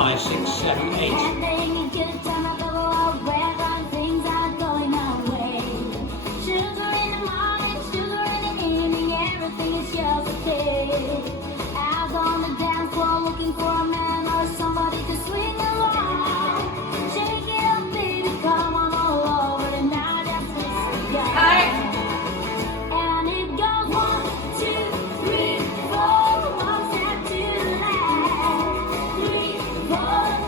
5, 6, 7, 8. And then you get a time of the where on things are going away. Sugar in the morning, sugar in the evening, everything is yours to take. Out on the dance floor looking for a man or somebody to swing along. Shake it up, baby, come on all over the night and let's go. And it goes 1, 2, 3, 4, one step to the left. 3, 4,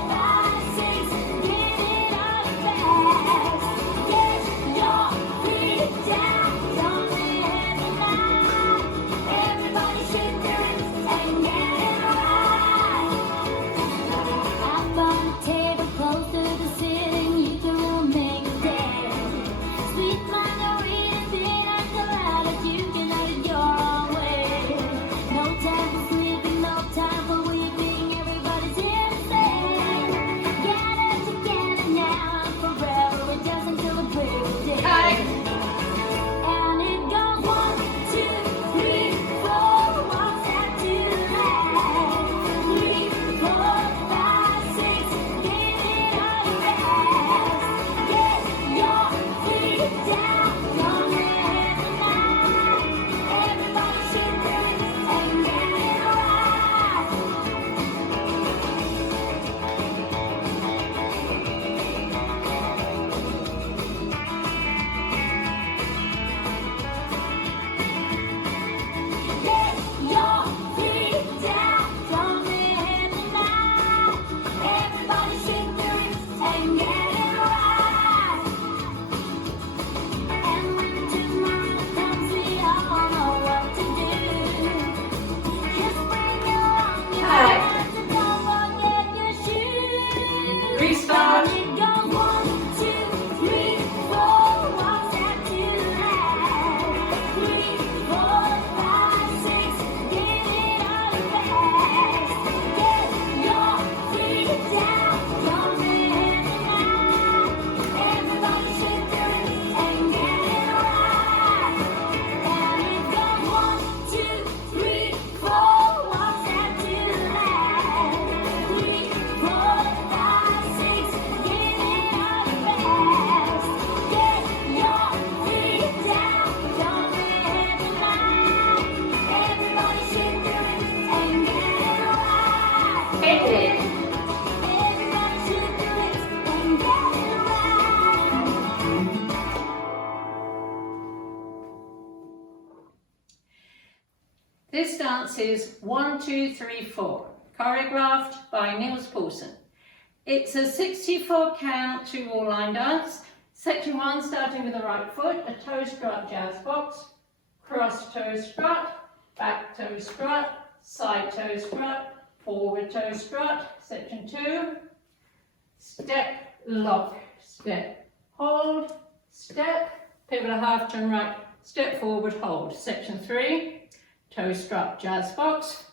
5, 6, get it on fast. Get your feet down, don't let the night. Everybody shake their hips and get it right. Up on the table close to the ceiling, you can really make a dance. Sweet margarita, pina coladas, you can have it your own way. No time for sleeping, no time for weeping, everybody's here to stay. Get it together now and forever, it just until the break of day. And it goes 1, 2, 3, 4, one step to the left. 3, 4, 5, 6, get it on fast. Get your feet down, don't let the night. Everybody shake their hips and get it right. Get your feet down, don't let the night. Everybody shake their hips and get it right. And when tomorrow comes, we all know what to do. Just bring along your hands and don't forget your shoes. Restart. And it goes 1, 2, 3, 4, one step to the left. 3, 4, 5, 6, get it on fast. Get your feet down, don't let the night. Everybody shake their hips and get it right. And it goes 1, 2, 3, 4, one step to the left. 3, 4, 5, 6, get it on fast. Get your feet down, don't let the night. Everybody shake their hips and get it right. Ended. Everybody shake their hips and get it right. This dance is 1, 2, 3, 4, choreographed by Niels Paulsen. It's a 64 count 2-wall line dance. Section 1 starting with the right foot, a toe strut jazz box, cross toe strut, back toe strut, side toe strut, forward toe strut. Section 2, step, lock, step, hold, step, pivot a half turn right, step forward, hold. Section 3, toe strut jazz box,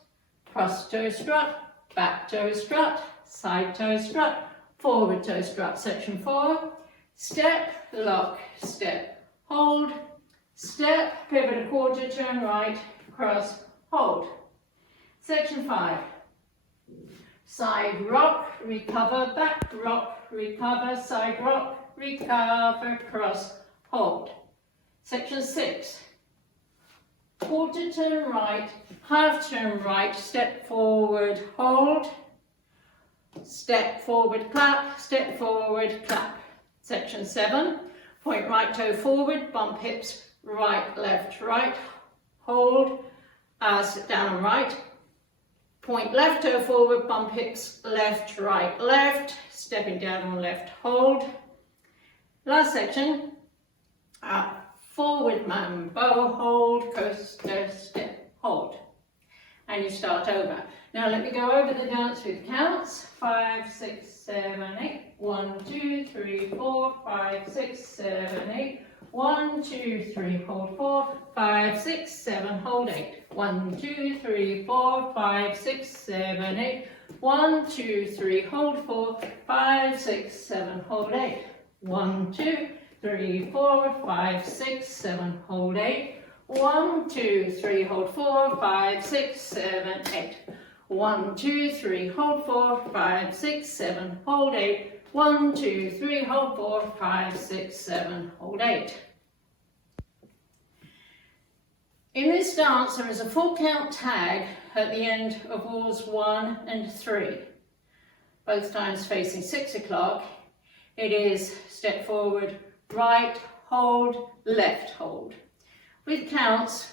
cross toe strut, back toe strut, side toe strut, forward toe strut. Section 4, step, lock, step, hold, step, pivot a quarter turn right, cross, hold. Section 5, side rock, recover, back rock, recover, side rock, recover, cross, hold. Section 6, quarter turn right, half turn right, step forward, hold, step forward, clap, step forward, clap. Section 7, point right toe forward, bump hips, right, left, hold, sit down and right, point left toe forward, bump hips, left, left, stepping down on left, hold. Last section, forward mambo, hold, coaster, step, hold. And you start over. Now let me go over the dance with counts. 5, 6, 7, 8. 1, 2, 3, 4, 5, 6, 7, 8. 1, 2, 3, hold 4, 5, 6, 7, hold 8. 1, 2, 3, 4, 5, 6, 7, 8. 1, 2, 3, hold 4, 5, 6, 7, hold 8. 1, 2, 3, 4, 5, 6, 7, hold 8. 1, 2, 3, hold 4, 5, 6, 7, 8. 1, 2, 3, hold 4, 5, 6, 7, hold 8. 1, 2, 3, hold 4, 5, 6, 7, hold 8. In this dance, there is a 4-count tag at the end of walls 1 and 3. Both times facing 6 o'clock. It is step forward, right, hold, left, hold. With counts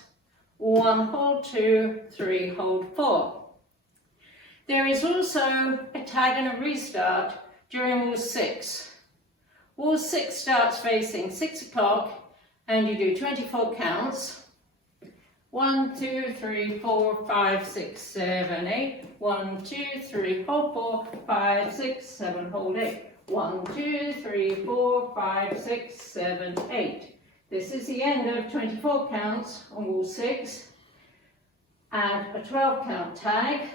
1, hold 2, 3, hold 4. There is also a tag and a restart during wall 6. Wall 6 starts facing 6 o'clock and you do 24 counts. 1, 2, 3, 4, 5, 6, 7, 8. 1, 2, 3, hold 4, 5, 6, 7, hold 8. 1, 2, 3, 4, 5, 6, 7, 8. This is the end of 24 counts on wall 6. And a 12-count tag.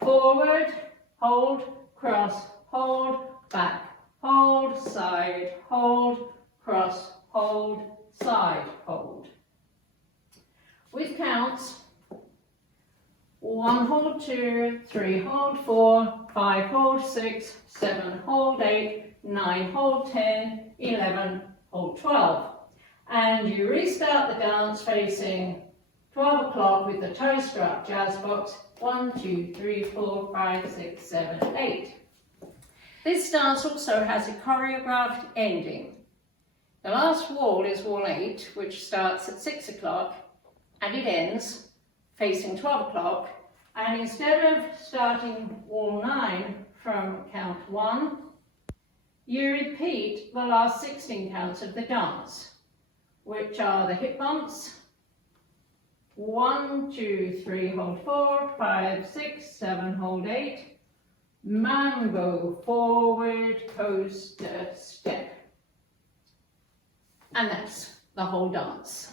Forward, hold, cross, hold, back, hold, side, hold, cross, hold, side, hold. With counts 1, hold 2, 3, hold 4, 5, hold 6, 7, hold 8, 9, hold 10, 11, hold 12. And you restart the dance facing 12 o'clock with the toe struck jazz box. 1, 2, 3, 4, 5, 6, 7, 8. This dance also has a choreographed ending. The last wall is wall 8, which starts at 6 o'clock and it ends facing 12 o'clock. And instead of starting wall 9 from count 1, you repeat the last 16 counts of the dance, which are the hip bumps. 1, 2, 3, hold 4, 5, 6, 7, hold 8. Mambo, forward, coaster, step. And that's the whole dance.